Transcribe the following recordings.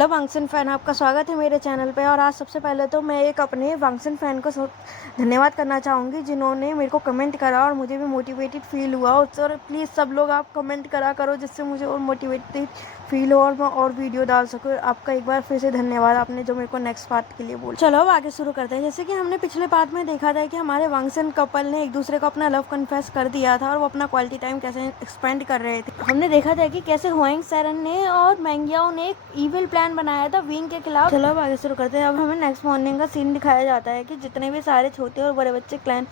Hello वांगसन fan, आपका स्वागत है मेरे चैनल पे। और आज सबसे पहले तो मैं एक अपने वांगसन फ़ैन को धन्यवाद करना चाहूँगी जिन्होंने मेरे को कमेंट करा और मुझे भी मोटिवेटेड फील हुआ। और प्लीज़ सब लोग आप कमेंट करा करो जिससे मुझे और मोटिवेटेड फील हो और मैं और वीडियो डाल सकूँ। आपका एक बार फिर से धन्यवाद, आपने जो मेरे को नेक्स्ट पार्ट के लिए बोला। चलो अब आगे शुरू करते हैं। जैसे कि हमने पिछले पार्ट में देखा था कि हमारे वांगसन कपल ने एक दूसरे को अपना लव कन्फेस कर दिया था और वो अपना क्वालिटी टाइम कैसे एक्सपेंड कर रहे थे। हमने देखा था कि कैसे होएंग सैरन ने और मैंग्याओ ने एक इविल प्लान बनाया था विंग के खिलाफ। चलो अब आगे शुरू करते हैं। अब हमें नेक्स्ट मॉर्निंग का सीन दिखाया जाता है कि जितने भी सारे छोटे और बड़े बच्चे क्लैन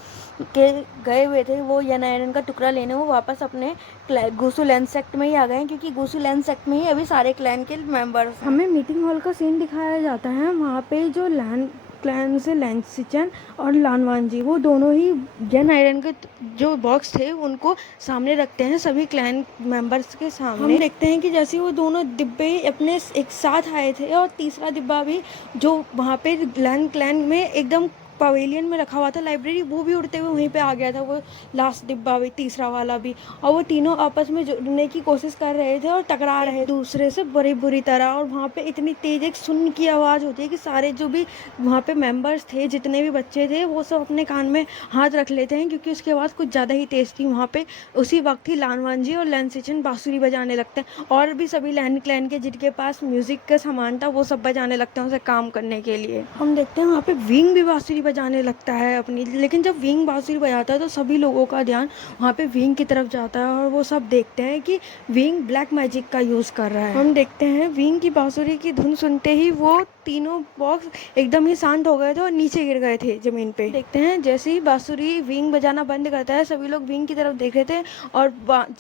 के गए हुए थे वो यनायरन का टुकड़ा लेने, वो वापस अपने गुसु लैंड सेक्ट में ही आ गए, क्योंकि गुसु लैंड सेक्ट में ही अभी सारे क्लैन के मेंबर्स। हमें मीटिंग हॉल का सीन दिखाया जाता है। वहाँ पे जो लैंड क्लैन से लैंसिचन और लानवांजी वो दोनों ही जन आयरन के जो बॉक्स थे उनको सामने रखते हैं सभी क्लैन मेंबर्स के सामने। हम देखते हैं कि जैसे वो दोनों डिब्बे अपने एक साथ आए थे और तीसरा डिब्बा भी जो वहाँ पे लैंड क्लैन में एकदम पवेलियन में रखा हुआ था लाइब्रेरी, वो भी उड़ते हुए वहीं पे आ गया था, वो लास्ट डिब्बा भी, तीसरा वाला भी। और वो तीनों आपस में जुड़ने की कोशिश कर रहे थे और टकरा रहे दूसरे से बड़ी बुरी तरह। और वहाँ पे इतनी तेज एक सुन की आवाज़ होती है कि सारे जो भी वहाँ पे मेंबर्स थे, जितने भी बच्चे थे, वो सब अपने कान में हाथ रख लेते हैं क्योंकि उसकी आवाज़ कुछ ज़्यादा ही तेज़ थी। वहाँ पे उसी वक्त ही लानवांजी और लैंसिचन बांसुरी बजाने लगते हैं और भी सभी लैंड क्लैन के जिनके पास म्यूज़िक का सामान था वो सब बजाने लगते हैं उसे काम करने के लिए। हम देखते हैं वहाँ पे विंग भी बांसुरी बजाने लगता है अपनी, लेकिन जब विंग बांसुरी बजाता है तो सभी लोगों का ध्यान वहाँ पे विंग की तरफ जाता है और वो सब देखते हैं कि विंग ब्लैक मैजिक का यूज़ कर रहा है। हम देखते हैं विंग की बांसुरी की धुन सुनते ही वो तीनों बॉक्स एकदम ही शांत हो गए थे और नीचे गिर गए थे जमीन पे। देखते हैं जैसे ही बांसुरी विंग बजाना बंद करता है सभी लोग विंग की तरफ देख रहे थे और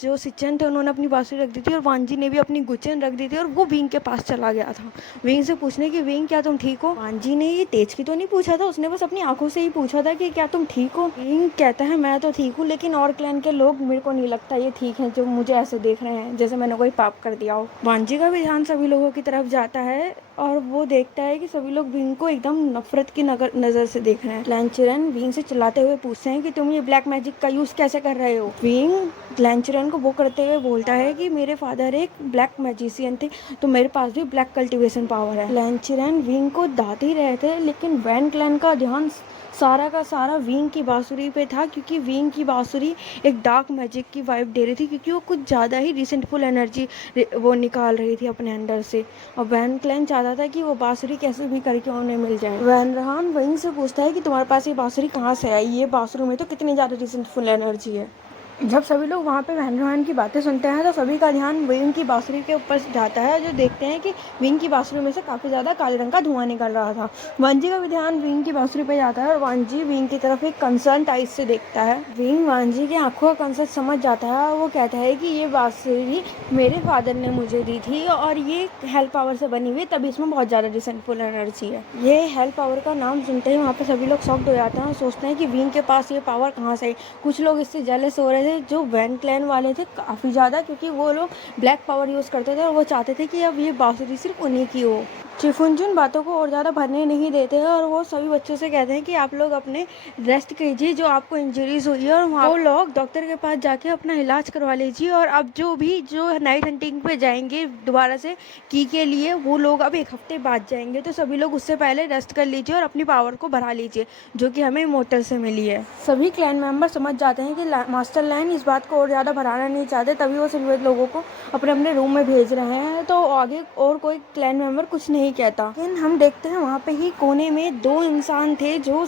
जो सिचन थे उन्होंने अपनी बांसुरी रख दी थी और वांजी ने भी अपनी गुचन रख दी थी और वो विंग के पास चला गया था विंग से पूछने की विंग क्या तुम ठीक हो। वांजी ने ये तेज की तो नहीं पूछा था, उसने बस अपनी आंखों से ही पूछा था कि क्या तुम ठीक हो। विंग कहता है मैं तो ठीक हूँ, लेकिन और क्लैन के लोग मेरे को नहीं लगता ये ठीक है जो मुझे ऐसे देख रहे हैं जैसे मैंने कोई पाप कर दिया हो। वांजी का भी ध्यान सभी लोगों की तरफ जाता है और वो देखता है कि सभी लोग विंग को एकदम नफरत की नजर से देख रहे हैं। लैंचरन विंग से चिल्लाते हुए पूछते हैं कि तुम ये ब्लैक मैजिक का यूज कैसे कर रहे हो। विंग लैंचरन को वो करते हुए बोलता है कि मेरे फादर एक ब्लैक मैजिशियन थे तो मेरे पास भी ब्लैक कल्टीवेशन पावर है। लैंचरन विंग को दाद ही रहे थे, लेकिन वैन क्लैन का ध्यान सारा का सारा विंग की बांसुरी पे था, क्योंकि विंग की बांसुरी एक डार्क मैजिक की वाइब दे रही थी, क्योंकि वो कुछ ज़्यादा ही रिसेंटफुल एनर्जी वो निकाल रही थी अपने अंदर से। और वैन क्लैन चाहता था कि वो बांसुरी कैसे भी करके उन्हें मिल जाए। वैन रहान विंग से पूछता है कि तुम्हारे पास ये बांसुरी कहाँ से आई, ये बांसुरी में तो कितनी ज़्यादा रिसेंटफुल एनर्जी है। जब सभी लोग वहाँ पे वैन रहान की बातें सुनते हैं तो सभी का ध्यान विंग की बांसुरी के ऊपर जाता है, जो देखते हैं कि विंग की बांसुरी में से काफ़ी ज़्यादा काले रंग का धुआं निकल रहा था। वांजी का भी ध्यान विंग की बांसुरी पे जाता है और वांजी विंग की तरफ एक कंसर्न टाइप से देखता है। विंग वांजी की आंखों का कंसर्न समझ जाता है और वो कहता है कि ये बांसुरी मेरे फादर ने मुझे दी थी और ये हेल्थ पावर से बनी हुई, तभी इसमें बहुत ज़्यादा रिसेंटफुल एनर्जी है। ये हेल्थ पावर का नाम सुनते ही वहाँ पे सभी लोग शॉक्ड हो जाते हैं और सोचते हैं कि विंग के पास ये पावर कहाँ से आई। कुछ लोग इससे जेलस हो रहे थे जो वैन क्लैन वाले थे काफ़ी ज़्यादा, क्योंकि वो लोग ब्लैक पावर यूज़ करते थे और वो चाहते थे कि अब ये बांसुरी सिर्फ उन्हीं की हो। चिफुनजुन बातों को और ज़्यादा भरने नहीं देते हैं और वो सभी बच्चों से कहते हैं कि आप लोग अपने रेस्ट कीजिए, जो आपको इंजरीज हुई है, और वहाँ वो लोग डॉक्टर के पास जाके अपना इलाज करवा लीजिए। और अब जो नाइट हंटिंग पे जाएंगे दोबारा से की के लिए, वो लोग अब एक हफ्ते बाद जाएंगे, तो सभी लोग उससे पहले रेस्ट कर लीजिए और अपनी पावर को बढ़ा लीजिए जो कि हमें इमोर्टल से मिली है। सभी क्लैन मेंबर समझ जाते हैं कि मास्टर लाइन इस बात को और ज़्यादा बढ़ाना नहीं चाहते, तभी वो सभी लोगों को अपने अपने रूम में भेज रहे हैं। तो आगे और कोई क्लैन मेंबर कुछ नहीं कहता, लेकिन हम देखते हैं वहाँ पे ही कोने में दो इंसान थे जो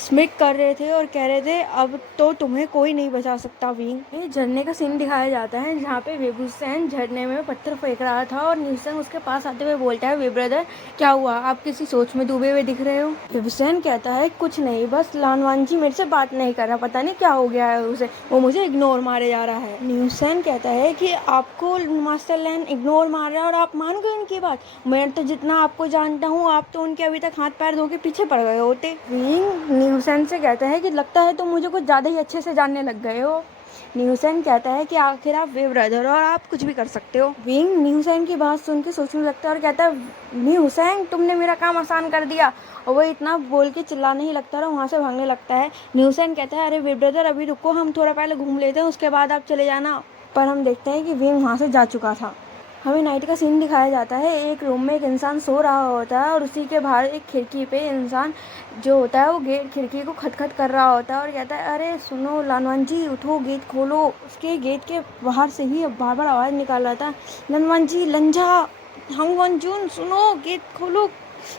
स्मिक कर रहे थे और कह रहे थे अब तो तुम्हें कोई नहीं बचा सकता विंग। ये झरने का सीन दिखाया जाता है जहाँ पे वेबुसेन झरने में पत्थर फेंक रहा था और न्यूसन उसके पास आते हुए बोलता है वे ब्रदर क्या हुआ, आप किसी सोच में डूबे हुए दिख रहे हो। वेबुसेन कहता है कुछ नहीं, बस लानवांजी मेरे से बात नहीं कर रहा, पता नहीं क्या हो गया है उसे, वो मुझे इग्नोर मारे जा रहा है। न्यूसन कहता है कि आपको मास्टर लैन इग्नोर मार रहा है और आप मान गए उनकी बात, मैं तो जितना आपको जानता हूँ आप तो उनके अभी तक हाथ पैर धो के पीछे पड़ गए होते। विंग न्यूसन से कहता है कि लगता है तुम मुझे कुछ ज़्यादा ही अच्छे से जानने लग गए हो। न्यूसन कहता है कि आखिर आप वे ब्रदर हो और आप कुछ भी कर सकते हो। विंग न्यूसन की बात सुन के सोचने लगता है और कहता है न्यूसन तुमने मेरा काम आसान कर दिया, और वो इतना बोल के चिल्लाने ही लगता है और वहाँ से भागने लगता है। न्यूसन कहता है अरे वे ब्रदर अभी रुको, हम थोड़ा पहले घूम लेते हैं, उसके बाद आप चले जाना। पर हम देखते हैं कि विंग वहाँ से जा चुका था। हमें नाइट का सीन दिखाया जाता है। एक रूम में एक इंसान सो रहा होता है और उसी के बाहर एक खिड़की पे इंसान जो होता है वो गेट खिड़की को खटखट कर रहा होता है और कहता है, अरे सुनो लानवान जी, उठो, गेट खोलो। उसके गेट के बाहर से ही बार बार आवाज़ निकाल रहा था, लनवान जी, लंझा, हंग वंजून, सुनो, गेट खोलो,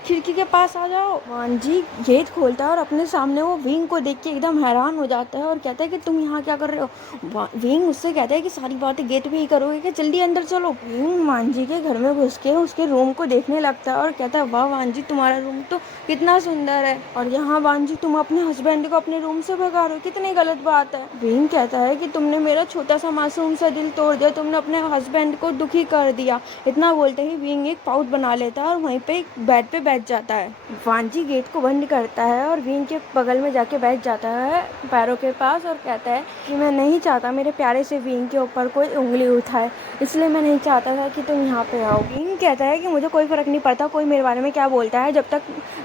खिड़की के पास आ जाओ। वान जी गेट खोलता है और अपने सामने वो विंग को देख के एकदम हैरान हो जाता है और कहता है कि तुम यहाँ क्या कर रहे हो। विंग उससे कहता है कि सारी बातें गेट पे ही करोगे कि जल्दी अंदर चलो। विंग वान जी के घर में घुस के उसके रूम को देखने लगता है और कहता है, वाह वान जी, तुम्हारा रूम तो कितना सुंदर है, और यहाँ वान जी तुम अपने हस्बैंड को अपने रूम से भगा रहे हो, कितनी गलत बात है। विंग कहता है कि तुमने मेरा छोटा सा मासूम सा दिल तोड़ दिया, तुमने अपने हस्बैंड को दुखी कर दिया। इतना बोलते ही विंग एक पाउच बना लेता है और वहीं पे बेड पे बैठ जाता है। वांजी गेट को बंद करता है और विंग के बगल में जाके बैठ जाता है पैरों के पास और कहता है कि मैं नहीं चाहता मेरे प्यारे से विंग के ऊपर कोई उंगली उठाए, इसलिए मैं नहीं चाहता था कि तुम यहाँ पे आओ। विंग कहता है कि मुझे कोई फर्क नहीं पड़ता कोई मेरे बारे में क्या बोलता है, जब तक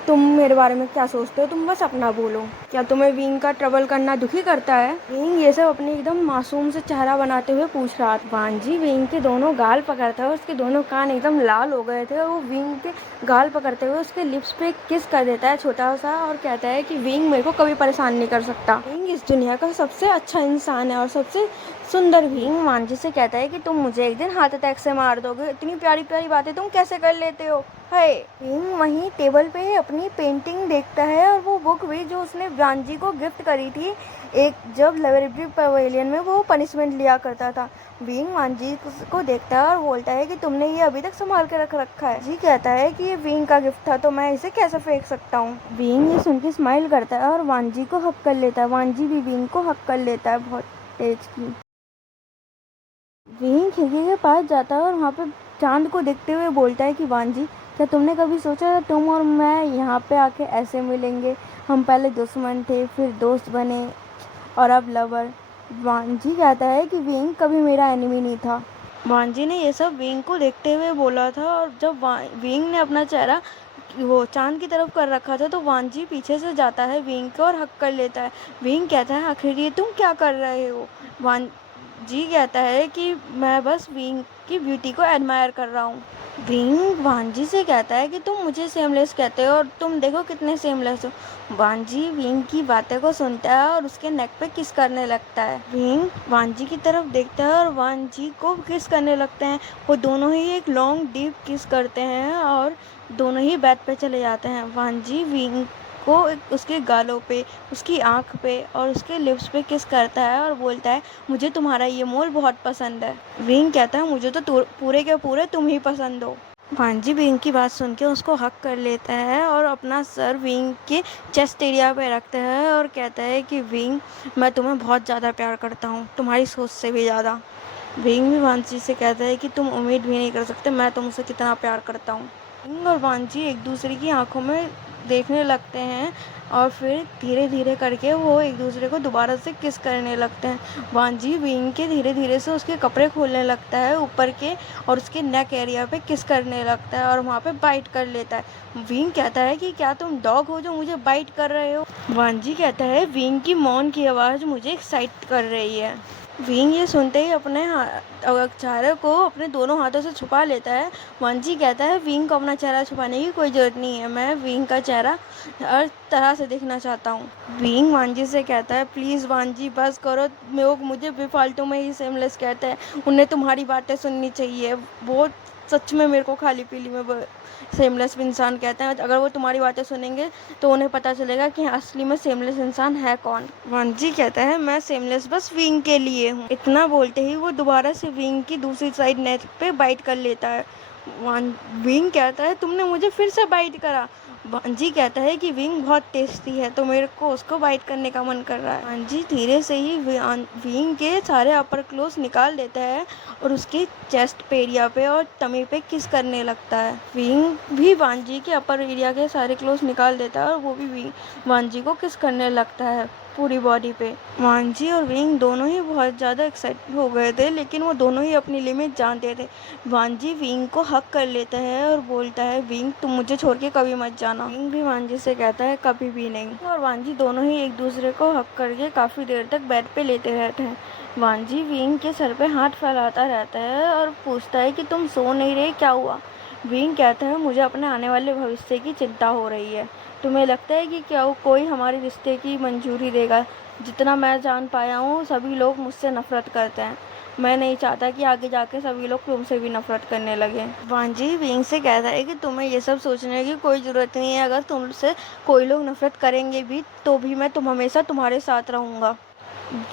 तुम मेरे बारे में क्या सोचते हो, तुम बस अपना बोलो। क्या तुम्हें विंग का ट्रबल करना दुखी करता है? विंग ये सब अपने एकदम मासूम से चेहरा बनाते हुए पूछ रहा था। वांजी विंग के दोनों गाल पकड़ता है, उसके दोनों कान एकदम लाल हो गए थे। वो विंग के गाल पकड़ते हुए उसके लिप्स पे किस कर देता है छोटा सा और कहता है कि विंग मेरे को कभी परेशान नहीं कर सकता। विंग इस दुनिया का सबसे अच्छा इंसान है और सबसे सुंदर। विंग वांजी से कहता है कि तुम मुझे एक दिन हार्ट अटैक से मार दोगे, इतनी प्यारी प्यारी बातें तुम कैसे कर लेते हो। है विंग वहीं टेबल पे अपनी पेंटिंग देखता है और वो बुक भी जो उसने वांजी को गिफ्ट करी थी एक जब लाइब्रेरी पवेलियन में वो पनिशमेंट लिया करता था। विंग वांजी को देखता है और बोलता है कि तुमने ये अभी तक संभाल के रख रखा है। जी कहता है कि ये विंग का गिफ्ट था तो मैं इसे कैसे फेंक सकता हूँ। विंग ये सुन के स्माइल करता है और वांजी को हक कर लेता है। वांजी भी विंग को हक कर लेता है बहुत तेज की। विंग खिड़की के पास जाता है और वहाँ पे चांद को देखते हुए बोलता है कि वांजी, क्या तुमने कभी सोचा था तुम और मैं यहाँ पे आके ऐसे मिलेंगे? हम पहले दुश्मन थे, फिर दोस्त बने और अब लवर। वांजी कहता है कि विंग कभी मेरा एनिमी नहीं था। वांजी ने ये सब विंग को देखते हुए बोला था और जब विंग ने अपना चेहरा वो चांद की तरफ कर रखा था तो वांजी पीछे से जाता है विंग को और हक कर लेता है। विंग कहता है, आखिर ये तुम क्या कर रहे हो? वांजी कहता है कि मैं बस विंग की ब्यूटी को एडमायर कर रहा हूँ। विंग वांजी से कहता है कि तुम मुझे सेमलेस कहते हो और तुम देखो कितने सेमलेस हो। वांजी विंग की बातें को सुनता है और उसके नेक पे किस करने लगता है। विंग वांजी की तरफ देखता है और वांजी को किस करने लगते हैं। वो दोनों ही एक लॉन्ग डीप किस करते हैं और दोनों ही बेड पे चले जाते हैं। वांजी विंग को उसके गालों पे, उसकी आँख पे और उसके लिप्स पे किस करता है और बोलता है, मुझे तुम्हारा ये मोल बहुत पसंद है। विंग कहता है, मुझे तो पूरे के पूरे तुम ही पसंद हो। वांजी विंग की बात सुन के उसको हक कर लेता है और अपना सर विंग के चेस्ट एरिया पे रखता है और कहता है कि विंग, मैं तुम्हें बहुत ज़्यादा प्यार करता हूँ, तुम्हारी सोच से भी ज़्यादा। विंग भी वांजी से कहता है कि तुम उम्मीद भी नहीं कर सकते मैं तुमसे कितना प्यार करता हूँ। विंग और वांजी एक दूसरे की आंखों में देखने लगते हैं और फिर धीरे धीरे करके वो एक दूसरे को दोबारा से किस करने लगते हैं। वांजी विंग के धीरे धीरे से उसके कपड़े खोलने लगता है ऊपर के और उसके नेक एरिया पे किस करने लगता है और वहाँ पे बाइट कर लेता है। विंग कहता है कि क्या तुम डॉग हो जो मुझे बाइट कर रहे हो? वांजी कहता है, विंग की मौन की आवाज़ मुझे एक्साइट कर रही है। विंग ये सुनते ही अपने चेहरे को अपने दोनों हाथों से छुपा लेता है। वांजी कहता है, विंग को अपना चेहरा छुपाने की कोई ज़रूरत नहीं है, मैं विंग का चेहरा हर तरह से देखना चाहता हूँ। विंग वांजी से कहता है, प्लीज़ वांजी बस करो, लोग मुझे बेफालतू में ही सेमलेस कहते हैं, उन्हें तुम्हारी बातें सुननी चाहिए। वो सच में मेरे को खाली पीली में सेमलेस इंसान कहते हैं, अगर वो तुम्हारी बातें सुनेंगे तो उन्हें पता चलेगा कि असली में सेमलेस इंसान है कौन। वांजी कहता है, मैं सेमलेस बस विंग के लिए हूँ। इतना बोलते ही वो दोबारा से विंग की दूसरी साइड नेक पे बाइट कर लेता है। विंग कहता है, तुमने मुझे फिर से बाइट करा। वांजी कहता है कि विंग बहुत टेस्टी है तो मेरे को उसको बाइट करने का मन कर रहा है। वांजी धीरे से ही विंग के सारे अपर क्लोथ निकाल देता है और उसके चेस्ट पे एरिया पे और टमी पे किस करने लगता है। विंग भी वांजी के अपर एरिया के सारे क्लोथ निकाल देता है और वो भी वांजी को किस करने लगता है। पूरी बॉडी पे। वांजी और विंग दोनों ही बहुत ज़्यादा एक्साइटेड हो गए थे, लेकिन वो दोनों ही अपनी लिमिट जानते थे। वांजी विंग को हक कर लेता है और बोलता है, विंग तुम मुझे छोड़ के कभी मत जाना। विंग भी वांजी से कहता है, कभी भी नहीं। और वांजी दोनों ही एक दूसरे को हक करके काफ़ी देर तक बेड पे लेते रहते हैं। वांजी विंग के सर पे हाथ फैलाता रहता है और पूछता है कि तुम सो नहीं रहे, क्या हुआ? विंग कहता है, मुझे अपने आने वाले भविष्य की चिंता हो रही है। तुम्हें लगता है कि क्या कोई हमारे रिश्ते की मंजूरी देगा? जितना मैं जान पाया हूँ, सभी लोग मुझसे नफरत करते हैं। मैं नहीं चाहता कि आगे जाके सभी लोग तुमसे भी नफरत करने लगे। वांजी विंग से कहता है कि तुम्हें ये सब सोचने की कोई ज़रूरत नहीं है। अगर तुमसे कोई लोग नफरत करेंगे भी तो भी मैं हमेशा तुम्हारे साथ रहूँगा।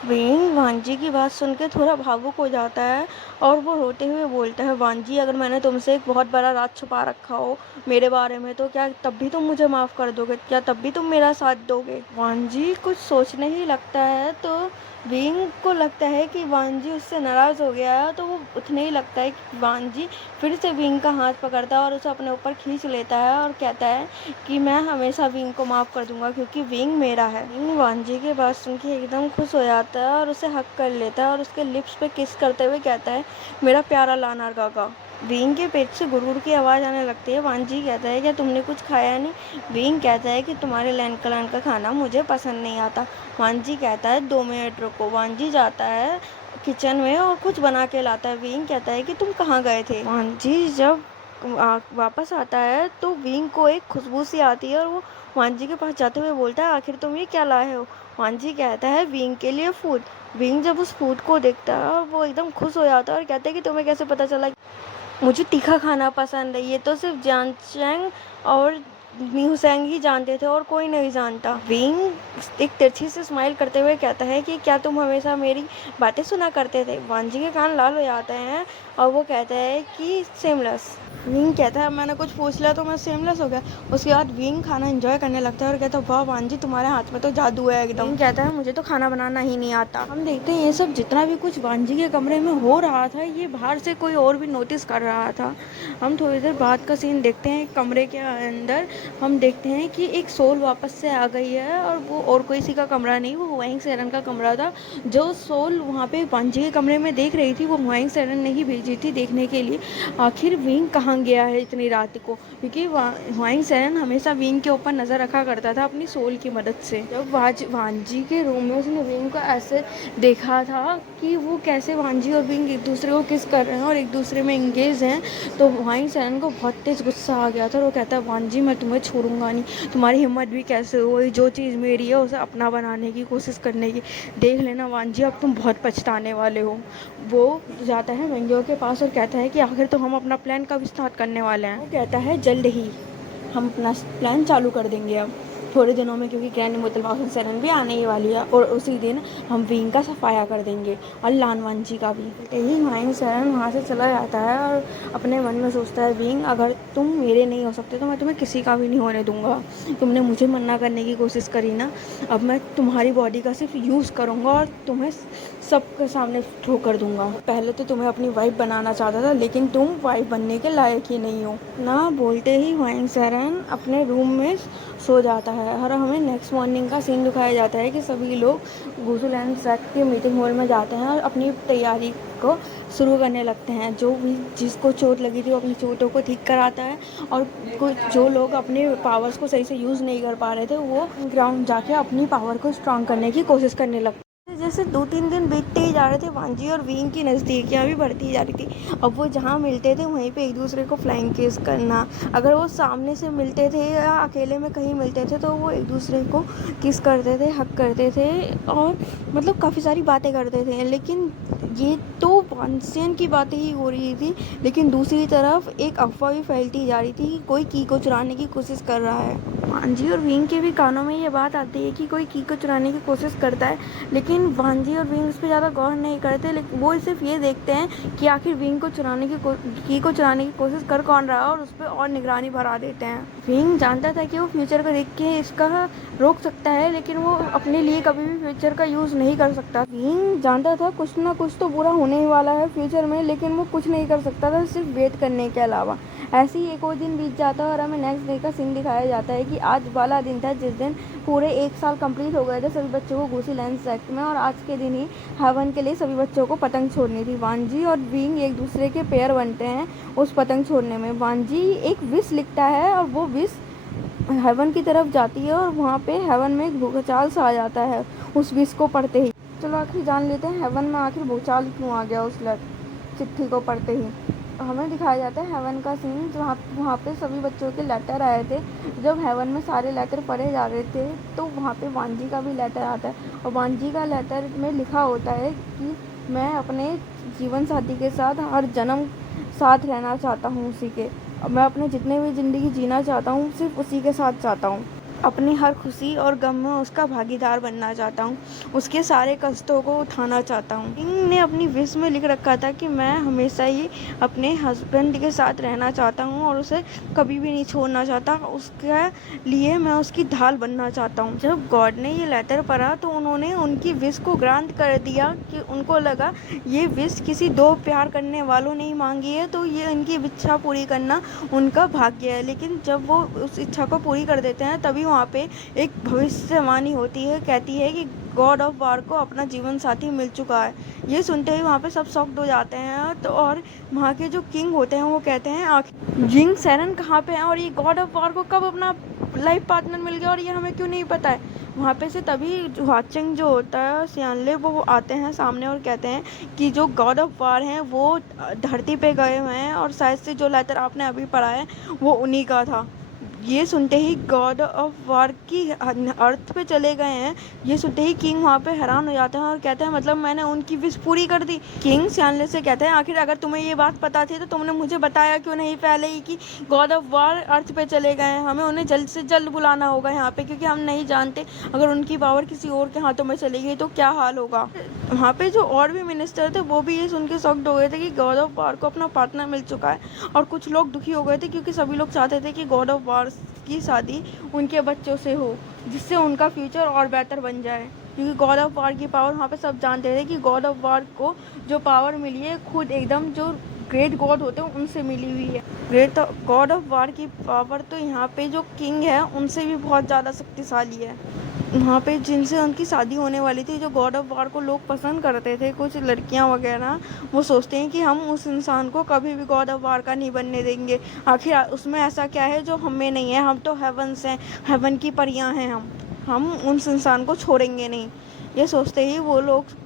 विंग वांजी की बात सुन के थोड़ा भावुक हो जाता है और वो रोते हुए बोलता है, वांजी अगर मैंने तुमसे एक बहुत बड़ा राज छुपा रखा हो मेरे बारे में, तो क्या तब भी तुम मुझे माफ़ कर दोगे? क्या तब भी तुम मेरा साथ दोगे? वांजी कुछ सोचने ही लगता है तो विंग को लगता है कि वांजी उससे नाराज़ हो गया है, तो वो उतने ही लगता है कि वांजी फिर से विंग का हाथ पकड़ता है और उसे अपने ऊपर खींच लेता है और कहता है कि मैं हमेशा विंग को माफ़ कर दूंगा क्योंकि विंग मेरा है। विंग वांजी के बात सुन के एकदम खुश हो जाता है और उसे हक कर लेता है और उसके लिप्स पे किस करते हुए कहता है, मेरा प्यारा लानर काका। विंग के पेट से गुड़गुड़ की आवाज़ आने लगती है। वांजी कहता है, क्या तुमने कुछ खाया नहीं? विंग कहता है कि तुम्हारे लैंड का खाना मुझे पसंद नहीं आता। वांजी कहता है, 2 मिनट रुको। वांजी जाता है किचन में और कुछ बना के लाता है। विंग कहता है कि तुम कहाँ गए थे? वांजी जब वापस आता है तो विंग को एक खुशबू सी आती है और वो वांजी के पास जाते हुए बोलता है, आखिर तुम ये क्या लाए हो? वांजी कहता है, विंग के लिए फूड। विंग जब उस फूड को देखता है और वो एकदम खुश हो जाता है और कहता है कि तुम्हें कैसे पता चला मुझे तीखा खाना पसंद है? ये तो सिर्फ जान चैंग और न्यूसेंग ही जानते थे और कोई नहीं जानता। विंग एक तिरछी से स्माइल करते हुए कहता है कि क्या तुम हमेशा मेरी बातें सुना करते थे? वांजी के कान लाल हो जाते हैं और वो कहता है कि सेमलेस। विंग कहता है, मैंने कुछ पूछ लिया तो मैं सेमलेस हो गया। उसके बाद विंग खाना एंजॉय करने लगता है और कहता है, वाह वांजी तुम्हारे हाथ में तो जादू है एकदम। विंग कहता है, मुझे तो खाना बनाना ही नहीं आता। हम देखते हैं ये सब जितना भी कुछ वांजी के कमरे में हो रहा था, ये बाहर से कोई और भी नोटिस कर रहा था। हम थोड़ी देर बाद का सीन देखते हैं। कमरे के अंदर हम देखते हैं कि एक सोल वापस से आ गई है और वो और कोई सी का कमरा नहीं, वो हुआंग सेरन का कमरा था। जो सोल वहाँ पे वांजी के कमरे में देख रही थी, वो हुआंग सेरन ने ही भेजी थी देखने के लिए आखिर विंग कहाँ गया है इतनी रात को, क्योंकि हुआंग सेरन हमेशा विंग के ऊपर नज़र रखा करता था अपनी सोल की मदद से। जब वांजी के रूम में उसने विंग को ऐसे देखा था कि वो कैसे वांजी और विंग एक दूसरे को किस कर रहे हैं और एक दूसरे में इंगेज हैं, तो हुआंग सेरन को बहुत तेज गुस्सा आ गया था और वो कहता है, वांजी मैं तुम्हें छोड़ूंगा नहीं। तुम्हारी हिम्मत भी कैसे हुई जो चीज़ मेरी है उसे अपना बनाने की कोशिश करने की? देख लेना वांजी, अब तुम बहुत पछताने वाले हो। वो जाता है मंग्यो के पास और कहता है कि आखिर तो हम अपना प्लान कब स्टार्ट करने वाले हैं? वो कहता है, जल्द ही हम अपना प्लान चालू कर देंगे अब थोड़े दिनों में, क्योंकि ग्रैंड मुतलवासन सेरन भी आने ही वाली है और उसी दिन हम विंग का सफाया कर देंगे और लान वांजी का भी। यही हुआंग सेरन वहाँ से चला जाता है और अपने मन में सोचता है, विंग अगर तुम मेरे नहीं हो सकते तो मैं तुम्हें किसी का भी नहीं होने दूंगा। तुमने मुझे मना करने की कोशिश करी ना, अब मैं तुम्हारी बॉडी का सिर्फ यूज़ करूँगा और तुम्हें सबके सामने थ्रो कर दूंगा। पहले तो तुम्हें अपनी वाइफ बनाना चाहता था, लेकिन तुम वाइफ बनने के लायक ही नहीं हो। ना बोलते ही हुआंग सेरन अपने रूम में सो जाता है और हमें नेक्स्ट मॉर्निंग का सीन दिखाया जाता है कि सभी लोग गुजुलैंड सेक्ट के मीटिंग हॉल में जाते हैं और अपनी तैयारी को शुरू करने लगते हैं। जो भी जिसको चोट लगी थी वो अपनी चोटों को ठीक कराता है और कुछ जो लोग अपने पावर्स को सही से यूज़ नहीं कर पा रहे थे वो ग्राउंड जाके अपनी पावर को स्ट्रॉन्ग करने की कोशिश करने लगते हैं। जैसे 2-3 दिन बीतते ही जा रहे थे, वांजी और विंग की नज़दीकियाँ भी बढ़ती ही जा रही थी। अब वो जहाँ मिलते थे वहीं पे एक दूसरे को फ्लाइंग किस करना, अगर वो सामने से मिलते थे या अकेले में कहीं मिलते थे तो वो एक दूसरे को किस करते थे, हक करते थे और मतलब काफ़ी सारी बातें करते थे। लेकिन ये तो वांसियन की बातें ही हो रही थी, लेकिन दूसरी तरफ एक अफवाह भी फैलती जा रही थी कि कोई की को चुराने की कोशिश कर रहा है। वांजी और विंग के भी कानों में ये बात आती है कि कोई की को चुराने की कोशिश करता है, लेकिन वांजी और विंग उस पर ज़्यादा गौर नहीं करते। लेकिन वो सिर्फ ये देखते हैं कि आखिर विंग को चुराने की कोशिश कर कौन रहा है और उस पर और निगरानी बढ़ा देते हैं। विंग जानता था कि वो फ्यूचर को देख के इसका रोक सकता है, लेकिन वो अपने लिए कभी भी फ्यूचर का यूज़ नहीं कर सकता। विंग जानता था कुछ ना कुछ तो बुरा होने ही वाला है फ्यूचर में, लेकिन वो कुछ नहीं कर सकता था सिर्फ वेट करने के अलावा। ऐसे ही एक और दिन बीत जाता है और हमें नेक्स्ट डे का सीन दिखाया जाता है कि आज वाला दिन था जिस दिन पूरे 1 साल कंप्लीट हो गए थे सभी बच्चों को घुसी लैंड सेक्ट में, और आज के दिन ही हेवन के लिए सभी बच्चों को पतंग छोड़नी थी। वांजी और विंग एक दूसरे के पेयर बनते हैं उस पतंग छोड़ने में। वांजी एक विश लिखता है और वो विश हेवन की तरफ जाती है और वहाँ पे हेवन में एक भूचाल सा आ जाता है उस विश को पढ़ते ही। चलो आखिर जान लेते हैं हेवन में आखिर भूचाल क्यों आ गया उस चिट्ठी को पढ़ते ही। हमें दिखाया जाता है हेवन का सीन जहाँ वहाँ पे सभी बच्चों के लेटर आए थे। जब हेवन में सारे लेटर पढ़े जा रहे थे तो वहाँ पे वांजी का भी लेटर आता है और वांजी का लेटर में लिखा होता है कि मैं अपने जीवन साथी के साथ हर जन्म साथ रहना चाहता हूँ उसी के। मैं अपने जितने भी ज़िंदगी जीना चाहता हूँ सिर्फ उसी के साथ चाहता हूँ। अपनी हर खुशी और गम में उसका भागीदार बनना चाहता हूँ, उसके सारे कष्टों को उठाना चाहता हूँ। किंग ने अपनी विश में लिख रखा था कि मैं हमेशा ही अपने हस्बैंड के साथ रहना चाहता हूँ और उसे कभी भी नहीं छोड़ना चाहता। उसके लिए मैं उसकी ढाल बनना चाहता हूँ। जब गॉड ने ये लेटर पढ़ा तो उन्होंने उनकी विश को ग्रांट कर दिया कि उनको लगा ये विश किसी दो प्यार करने वालों ने ही मांगी है तो ये इनकी इच्छा पूरी करना उनका भाग्य है। लेकिन जब वो उस इच्छा को पूरी कर देते हैं तभी वहाँ पे एक भविष्यवाणी होती है, कहती है कि गॉड ऑफ वार को अपना जीवन साथी मिल चुका है। ये सुनते ही वहाँ पे सब शॉक्ड हो जाते हैं। तो और वहाँ के जो किंग होते हैं वो कहते हैं आखिर जिंग सैरन कहाँ पे है और ये गॉड ऑफ वार को कब अपना लाइफ पार्टनर मिल गया और ये हमें क्यों नहीं पता है। वहाँ पे से तभी हुआचेंग जो होता है सियानले वो आते हैं सामने और कहते हैं कि जो गॉड ऑफ वार हैं वो धरती पे गए हुए हैं और शायद से जो लेटर आपने अभी पढ़ा है वो उन्हीं का था। ये सुनते ही गॉड ऑफ वार की अर्थ पे चले गए हैं। ये सुनते ही किंग वहाँ पे हैरान हो जाते हैं और कहते हैं मतलब मैंने उनकी विश पूरी कर दी। किंग सियानले से कहते हैं आखिर अगर तुम्हें ये बात पता थी तो तुमने मुझे बताया क्यों नहीं पहले ही कि गॉड ऑफ वार अर्थ पे चले गए हैं। हमें उन्हें जल्द से जल्द बुलाना होगा यहाँ पे क्योंकि हम नहीं जानते अगर उनकी पावर किसी और के हाथों में चली गई तो क्या हाल होगा। वहाँ पे जो और भी मिनिस्टर थे वो भी ये सुन के शॉक्ड हो गए थे कि गॉड ऑफ वार को अपना पार्टनर मिल चुका है और कुछ लोग दुखी हो गए थे क्योंकि सभी लोग चाहते थे कि गॉड ऑफ वार की शादी उनके बच्चों से हो जिससे उनका फ्यूचर और बेहतर बन जाए। क्योंकि गॉड ऑफ वार की पावर वहाँ पे सब जानते थे कि गॉड ऑफ वार को जो पावर मिली है खुद एकदम जो ग्रेट गॉड होते हैं उनसे मिली हुई है। ग्रेट गॉड ऑफ वार की पावर तो यहाँ पे जो किंग है उनसे भी बहुत ज़्यादा शक्तिशाली है। वहाँ पे जिनसे उनकी शादी होने वाली थी जो गॉड ऑफ वार को लोग पसंद करते थे कुछ लड़कियाँ वगैरह, वो सोचते हैं कि हम उस इंसान को कभी भी गॉड ऑफ वार का नहीं बनने देंगे। आखिर उसमें ऐसा क्या है जो हमें नहीं है, हम तो हेवन से हेवन की परियां हैं, हम उस इंसान को छोड़ेंगे नहीं। ये सोचते ही वो लोग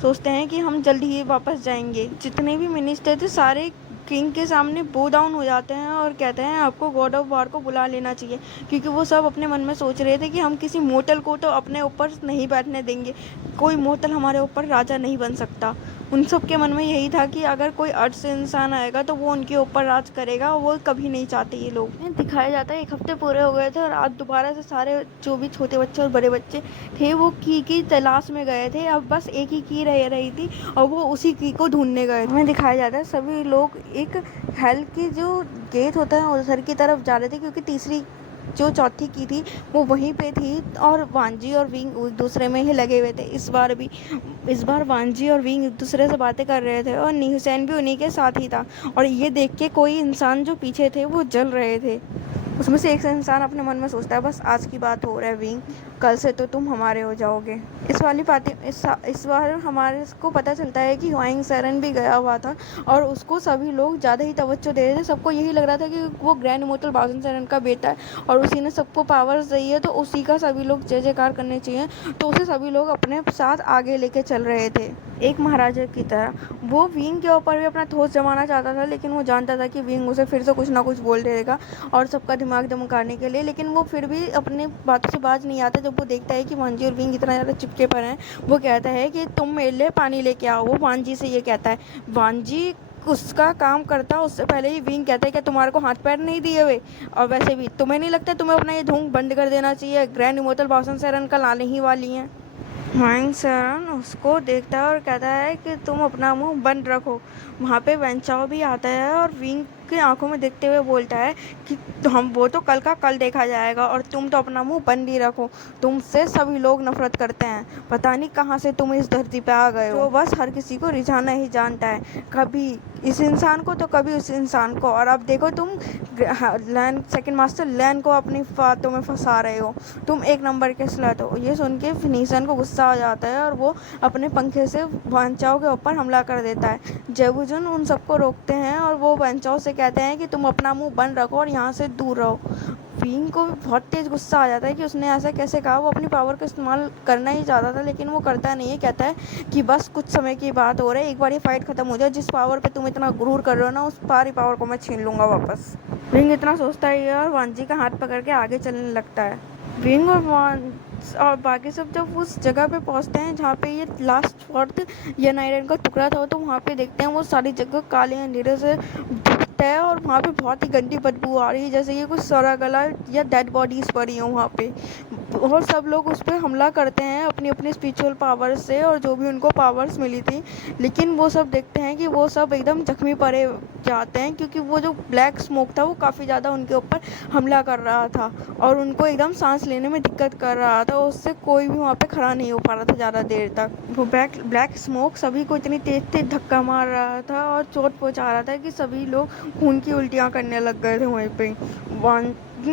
सोचते हैं कि हम जल्दी ही वापस जाएंगे। जितने भी मिनिस्टर थे सारे किंग के सामने बो डाउन हो जाते हैं और कहते हैं आपको गॉड ऑफ वार को बुला लेना चाहिए क्योंकि वो सब अपने मन में सोच रहे थे कि हम किसी मोटल को तो अपने ऊपर नहीं बैठने देंगे, कोई मोटल हमारे ऊपर राजा नहीं बन सकता। उन सब के मन में यही था कि अगर कोई अर्थ से इंसान आएगा तो वो उनके ऊपर राज करेगा, वो कभी नहीं चाहते ये लोग। दिखाया जाता है 1 हफ्ते पूरे हो गए थे और आज दोबारा से सारे जो भी छोटे बच्चे और बड़े बच्चे थे वो की तलाश में गए थे। अब बस एक ही की रह रही थी और वो उसी की को ढूंढने गए। हमें दिखाया जाता है सभी लोग एक हेल की जो गेट होता है उधर की तरफ जा रहे थे क्योंकि तीसरी जो चौथी की थी वो वहीं पे थी और वांजी और विंग एक दूसरे में ही लगे हुए थे। इस बार वांजी और विंग एक दूसरे से बातें कर रहे थे और नी हुसैन भी उन्हीं के साथ ही था और ये देख के कोई इंसान जो पीछे थे वो जल रहे थे। उसमें से एक इंसान अपने मन में सोचता है बस आज की बात हो रहा है विंग, कल से तो तुम हमारे हो जाओगे। इस बार हमारे को पता चलता है कि ह्वाइंग सैरन भी गया हुआ था और उसको सभी लोग ज़्यादा ही तवज्जो दे रहे थे। सबको यही लग रहा था कि वो ग्रैंड इमोर्टल बाउसन सैरन का बेटा है और उसी ने सबको पावर्स दी है तो उसी का सभी लोग जय जयकार करने चाहिए। तो उसे सभी लोग अपने साथ आगे लेके चल रहे थे एक महाराजा की तरह। वो विंग के ऊपर भी अपना ठोस जमाना चाहता था लेकिन वो जानता था कि विंग उसे फिर से कुछ ना कुछ बोल देगा और सबका दिमाग धमकाने के लिए, लेकिन वो फिर भी अपने बातों से बाज नहीं आता। जब वो देखता है कि वांजी और विंग इतना ज़्यादा चिपके पर हैं वो कहता है कि तुम मेरे लिए पानी लेके आओ। वो वांजी से ये कहता है, वांजी उसका काम करता उससे पहले ही विंग कहता है कि तुम्हारे को हाथ पैर नहीं दिए हुए और वैसे भी तुम्हें नहीं लगता तुम्हें अपना ये ढोंग बंद कर देना चाहिए, ग्रैंड इमोर्टल बाउसन सैरन कल आने ही वाली हैं। ह्वाइंग सैरन उसको देखता है और कहता है कि तुम अपना मुंह बंद रखो। वहाँ पे वेंचाओ भी आता है और विंग की आंखों में देखते हुए बोलता है कि हम वो तो कल का कल देखा जाएगा और तुम तो अपना मुंह बंद ही रखो, तुमसे सभी लोग नफरत करते हैं, पता नहीं कहाँ से तुम इस धरती पे आ गए हो जो बस हर किसी को रिझाना ही जानता है, कभी इस इंसान को तो कभी उस इंसान को। और अब देखो तुम लैन सेकंड मास्टर लैन को अपनी बातों में फंसा रहे हो, तुम एक नंबर के स्लट हो। ये सुन के फिनिशन को गुस्सा आ जाता है और वो अपने पंखे से वांचाओ के ऊपर हमला कर देता है। जेबुजुन उन सबको रोकते हैं और वो वांचाओ से कहते हैं कि तुम अपना मुंह बंद रखो और यहाँ से दूर रहो। विंग को बहुत तेज गुस्सा आ जाता है कि उसने ऐसा कैसे कहा। वो अपनी पावर का इस्तेमाल करना ही चाहता था लेकिन वो करता नहीं है। कहता है कि बस कुछ समय की बात हो रही है, एक बार ये फाइट खत्म हो जाए, जिस पावर पे तुम इतना गुरूर कर रहे हो ना, उस सारी पावर को मैं छीन लूंगा वापस। विंग इतना सोचता है और वांजी का हाथ पकड़ के आगे चलने लगता है। विंग और बाकी सब जब उस जगह पे पहुंचते हैं जहाँ पे ये लास्ट फोर्थ यन आयरन का टुकड़ा था, तो वहाँ पे देखते हैं वो सारी जगह काले अंधेरे से दिखता है और वहाँ पे बहुत ही गंदी बदबू आ रही है, जैसे ये कुछ सड़ा गला या डेड बॉडीज पड़ी हो वहाँ पे। और सब लोग उस पर हमला करते हैं अपनी अपनी स्पिरिचुअल पावर्स से और जो भी उनको पावर्स मिली थी, लेकिन वो सब देखते हैं कि वो सब एकदम जख्मी पड़े जाते हैं क्योंकि वो जो ब्लैक स्मोक था वो काफ़ी ज़्यादा उनके ऊपर हमला कर रहा था और उनको एकदम सांस लेने में दिक्कत कर रहा था। उससे कोई भी वहाँ पे खड़ा नहीं हो पा रहा था ज़्यादा देर तक। वो ब्लैक स्मोक सभी को इतनी तेज तेज धक्का मार रहा था और चोट पहुँचा रहा था कि सभी लोग खून की उल्टियाँ करने लग गए थे वहीं पे।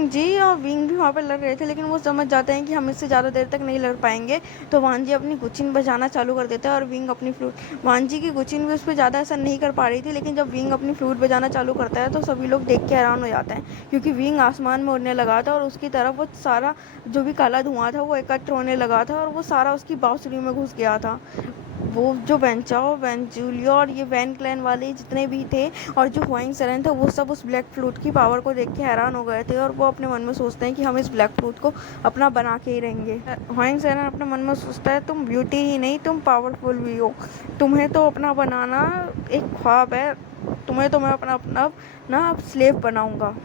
जी और विंग भी वहाँ पर लड़ रहे थे लेकिन वो समझ जाते हैं कि हम इससे ज़्यादा देर तक नहीं लड़ पाएंगे, तो वांजी अपनी गुचिन बजाना चालू कर देता है और विंग अपनी फ्लूट। वांजी की गुचिन भी उस पर ज़्यादा असर नहीं कर पा रही थी, लेकिन जब विंग अपनी फ्लूट बजाना चालू करता है तो सभी लोग देख के हैरान हो जाते हैं क्योंकि विंग आसमान में उड़ने लगा था और उसकी तरफ वो सारा जो भी काला धुआं था वो एकत्र होने लगा था और वो सारा उसकी बांसुरी में घुस गया था। वो जो वेंचाओ, वेंजूलियो और ये वैन क्लैन वाले जितने भी थे और जो हुआंग सेरेन था, वो सब उस ब्लैक फ्लूट की पावर को देख के हैरान हो गए थे और वो अपने मन में सोचते हैं कि हम इस ब्लैक फ्लूट को अपना बना के ही रहेंगे। हुआंग सेरेन अपने मन में सोचता है तुम ब्यूटी ही नहीं, तुम पावरफुल भी हो, तुम्हें तो अपना बनाना एक ख्वाब है, तुम्हें तो मैं अपना ना स्लेव बनाऊंगा।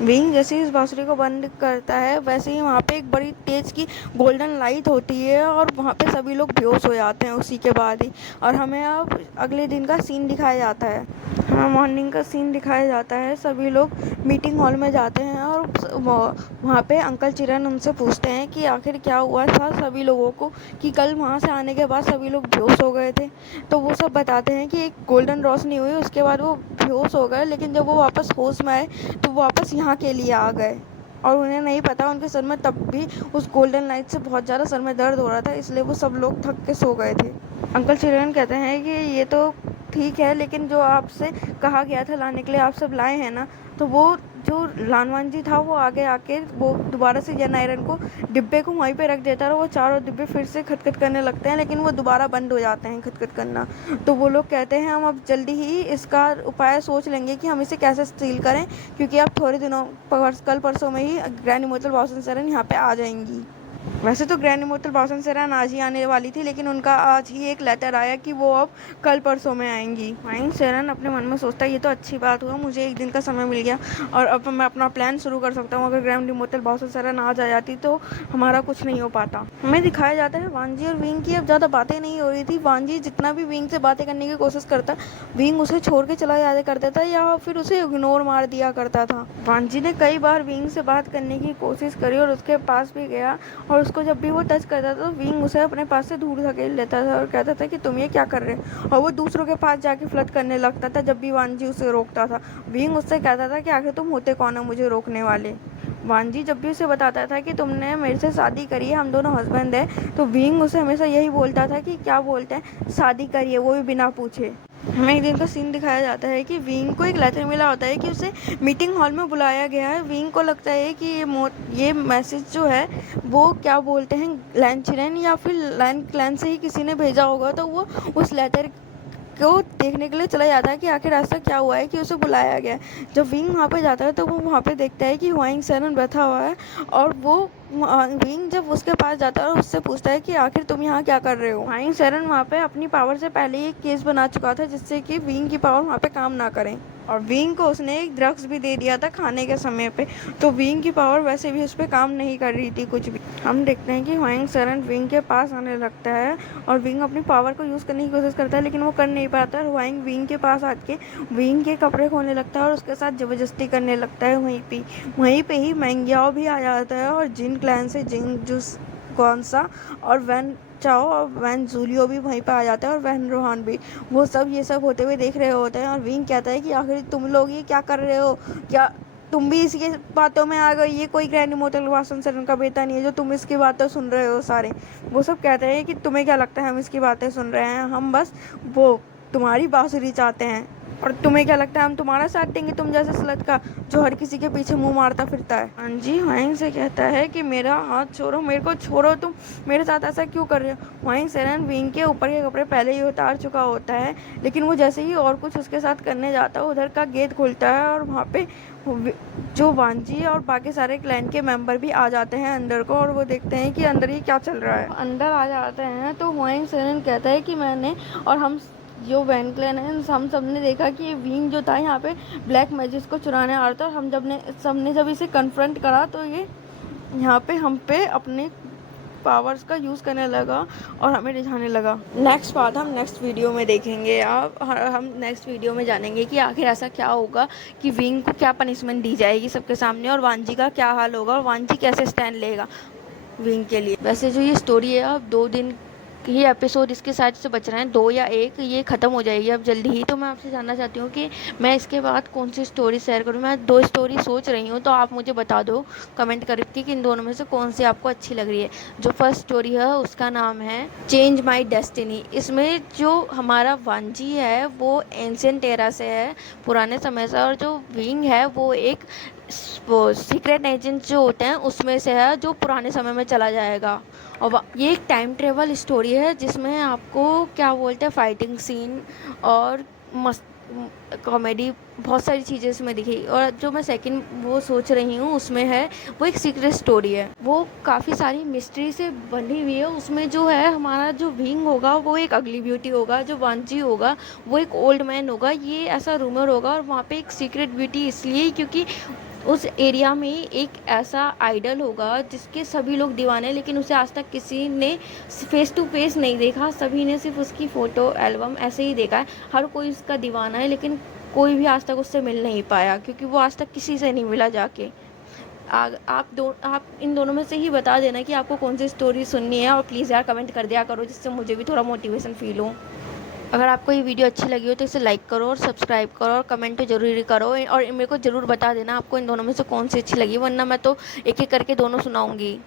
विंग जैसे ही इस बांसुरी को बंद करता है वैसे ही वहाँ पे एक बड़ी तेज की गोल्डन लाइट होती है और वहाँ पे सभी लोग बेहोश हो जाते हैं उसी के बाद ही। और हमें अब अगले दिन का सीन दिखाया जाता है, हमें मॉर्निंग का सीन दिखाया जाता है। सभी लोग मीटिंग हॉल में जाते हैं और वहाँ पे अंकल चिरन उनसे पूछते हैं कि आखिर क्या हुआ था सभी लोगों को, कि कल वहाँ से आने के बाद सभी लोग बेहोश हो गए थे। तो वो सब बताते हैं कि एक गोल्डन रोशनी हुई, उसके बाद वो बेहोश हो गए, लेकिन जब वो वापस होश में आए तो वापस यहाँ के लिए आ गए और उन्हें नहीं पता उनके सर में तब भी उस गोल्डन लाइट से बहुत ज़्यादा सर में दर्द हो रहा था, इसलिए वो सब लोग थक के सो गए थे। अंकल चिरन कहते हैं कि ये तो ठीक है, लेकिन जो आपसे कहा गया था लाने के लिए आप सब लाए हैं ना। तो वो जो लानवांजी था वो आगे आके वो दोबारा से जन आयरन को डिब्बे को वहीं पे रख देता है और वो चारों डिब्बे फिर से खटखट करने लगते हैं, लेकिन वो दोबारा बंद हो जाते हैं खटखट करना। तो वो लोग कहते हैं हम अब जल्दी ही इसका उपाय सोच लेंगे कि हम इसे कैसे स्टील करें, क्योंकि अब थोड़े दिनों कल परसों में ही ग्रैंड इमोर्टल बाउसन सेरेन यहाँ पे आ जाएंगी। वैसे तो ग्रैंड इमोर्टल बाउसन सेरेन आज ही आने वाली थी, लेकिन उनका आज ही एक लेटर आया कि वो अब कल परसों में आएंगी। हुआंग सेरेन अपने मन में सोचता है ये तो अच्छी बात हुआ, मुझे एक दिन का समय मिल गया और अब मैं अपना प्लान शुरू कर सकता हूँ। अगर ग्रैंड इमोर्टल बाउसन सेरेन आज आ जाती तो हमारा कुछ नहीं हो पाता। हमें दिखाया जाता है वांजी और विंग की अब ज़्यादा बातें नहीं हो रही थी। वांजी जितना भी विंग से बातें करने की कोशिश करता, विंग उसे छोड़ के चला जाया करता था या फिर उसे इग्नोर मार दिया करता था। वांजी ने कई बार विंग से बात करने की कोशिश करी और उसके पास भी गया और उसको जब भी वो टच करता था तो विंग उसे अपने पास से दूर धकेल लेता था और कहता था कि तुम ये क्या कर रहे हो, और वो दूसरों के पास जाके फ्लर्ट करने लगता था जब भी वांजी उसे रोकता था। विंग उससे कहता था कि आखिर तुम होते कौन हो मुझे रोकने वाले। वांजी जब भी उसे बताता था कि तुमने मेरे से शादी करी है, हम दोनों हस्बैंड हैं, तो विंग उसे हमेशा यही बोलता था कि क्या बोलते हैं, शादी करिए, वो भी बिना पूछे। हमें एक दिन का सीन दिखाया जाता है कि विंग को एक लेटर मिला होता है कि उसे मीटिंग हॉल में बुलाया गया है। विंग को लगता है कि ये मैसेज जो है वो क्या बोलते हैं लैन चिरेन या फिर लैन क्लैन से ही किसी ने भेजा होगा, तो वो उस लेटर को देखने के लिए चला जाता है कि आखिर ऐसा क्या हुआ है कि उसे बुलाया गया है। जब विंग वहाँ पे जाता है तो वो वहाँ पे देखता है कि हुआंग सेरेन बैठा हुआ है और वो विंग जब उसके पास जाता है और उससे पूछता है कि आखिर तुम यहाँ क्या कर रहे हो। ह्वाइंग सेरन वहाँ पे अपनी पावर से पहले ही एक केस बना चुका था जिससे कि विंग की पावर वहाँ पे काम ना करें, और विंग को उसने एक ड्रग्स भी दे दिया था खाने के समय पे, तो विंग की पावर वैसे भी उस पर काम नहीं कर रही थी कुछ भी। हम देखते हैं कि ह्वाइंग सेरन विंग के पास आने लगता है और विंग अपनी पावर को यूज़ करने की कोशिश करता है, लेकिन वो कर नहीं पाता और ह्वाइंग विंग के पास आके विंग के कपड़े खोलने लगता है और उसके साथ ज़बरदस्ती करने लगता है। वहीं पे ही मैंग्याओ भी आ जाता है और जिन क्लैन से जिन जूस कौनसा और वैन चाओ और वैन जूलियो भी वहीं पे आ जाता है और वैन रोहान भी। वो सब ये सब होते हुए देख रहे होते हैं और विंग कहता है कि आखिर तुम लोग ये क्या कर रहे हो, क्या तुम भी इसकी बातों में आ गए, ये कोई ग्रैंड इमोर्टल वासन सेरन का बेटा नहीं है जो तुम इसकी बातें सुन रहे हो सारे। वो सब कहते हैं कि तुम्हें क्या लगता है हम इसकी बातें सुन रहे हैं, हम बस वो तुम्हारी बांसुरी चाहते हैं, और तुम्हें क्या लगता है हम तुम्हारा साथ देंगे तुम जैसे स्लट का जो हर किसी के पीछे मुंह मारता फिरता है। हाँ जी, ह्वाइंग से कहता है कि मेरा हाथ छोड़ो, मेरे को छोड़ो, तुम मेरे साथ ऐसा क्यों कर रहे हो। ह्वाइंग सेरन विंग के ऊपर के कपड़े पहले ही उतार चुका होता है, लेकिन वो जैसे ही और कुछ उसके साथ करने जाता है उधर का गेट खुलता है और वहाँ पे जो वांजी और बाकी सारे क्लैन के मेंबर भी आ जाते हैं अंदर को, और वो देखते हैं कि अंदर ही क्या चल रहा है। अंदर आ जाते हैं तो ह्वाइंग सेरन कहता है कि मैंने और हम जो वैन क्लैन है हम सब ने देखा कि ये विंग जो था यहाँ पे ब्लैक मैजिक को चुराने आ रहा था, और हम जब इसे कन्फ्रंट करा तो ये यहाँ पे हम पे अपने पावर्स का यूज़ करने लगा और हमें रिझाने लगा। नेक्स्ट पार्ट हम नेक्स्ट वीडियो में देखेंगे। हम नेक्स्ट वीडियो में जानेंगे कि आखिर ऐसा क्या होगा कि विंग को क्या पनिशमेंट दी जाएगी सबके सामने, और वांजी का क्या हाल होगा और वांजी कैसे स्टैंड लेगा विंग के लिए। वैसे जो ये स्टोरी है अब 2 दिन ये एपिसोड इसके साथ से बच रहे हैं, 2 या 1 ये ख़त्म हो जाएगी अब जल्दी ही। तो मैं आपसे जानना चाहती हूँ कि मैं इसके बाद कौन सी स्टोरी शेयर करूँ। मैं 2 स्टोरी सोच रही हूँ, तो आप मुझे बता दो कमेंट करके कि इन दोनों में से कौन सी आपको अच्छी लग रही है। जो फर्स्ट स्टोरी है उसका नाम है चेंज माई डेस्टिनी। इसमें जो हमारा वांजी है वो एंशिएंट एरा से है, पुराने समय से, और जो विंग है वो एक वो सीक्रेट एजेंट जो होते हैं उसमें से है जो पुराने समय में चला जाएगा। और ये एक टाइम ट्रेवल स्टोरी है जिसमें आपको क्या बोलते हैं फाइटिंग सीन और मस्त कॉमेडी बहुत सारी चीज़ें इसमें दिखी। और जो मैं सेकंड वो सोच रही हूँ उसमें है वो एक सीक्रेट स्टोरी है, वो काफ़ी सारी मिस्ट्री से बनी हुई है। उसमें जो है हमारा जो विंग होगा वो एक अगली ब्यूटी होगा, जो वांजी होगा वो एक ओल्ड मैन होगा, ये ऐसा रूमर होगा। और वहाँ पे एक सीक्रेट ब्यूटी इसलिए क्योंकि उस एरिया में एक ऐसा आइडल होगा जिसके सभी लोग दीवाने, लेकिन उसे आज तक किसी ने फेस टू फेस नहीं देखा, सभी ने सिर्फ उसकी फ़ोटो एल्बम ऐसे ही देखा है। हर कोई उसका दीवाना है लेकिन कोई भी आज तक उससे मिल नहीं पाया क्योंकि वो आज तक किसी से नहीं मिला जाके। आप इन दोनों में से ही बता देना कि आपको कौन सी स्टोरी सुननी है, और प्लीज़ यार कमेंट कर दिया करो जिससे मुझे भी थोड़ा मोटिवेशन फील हो। अगर आपको ये वीडियो अच्छी लगी हो तो इसे लाइक करो और सब्सक्राइब करो और कमेंट तो ज़रूरी करो, और मेरे को ज़रूर बता देना आपको इन दोनों में से कौन सी अच्छी लगी, वरना मैं तो एक एक करके दोनों सुनाऊंगी।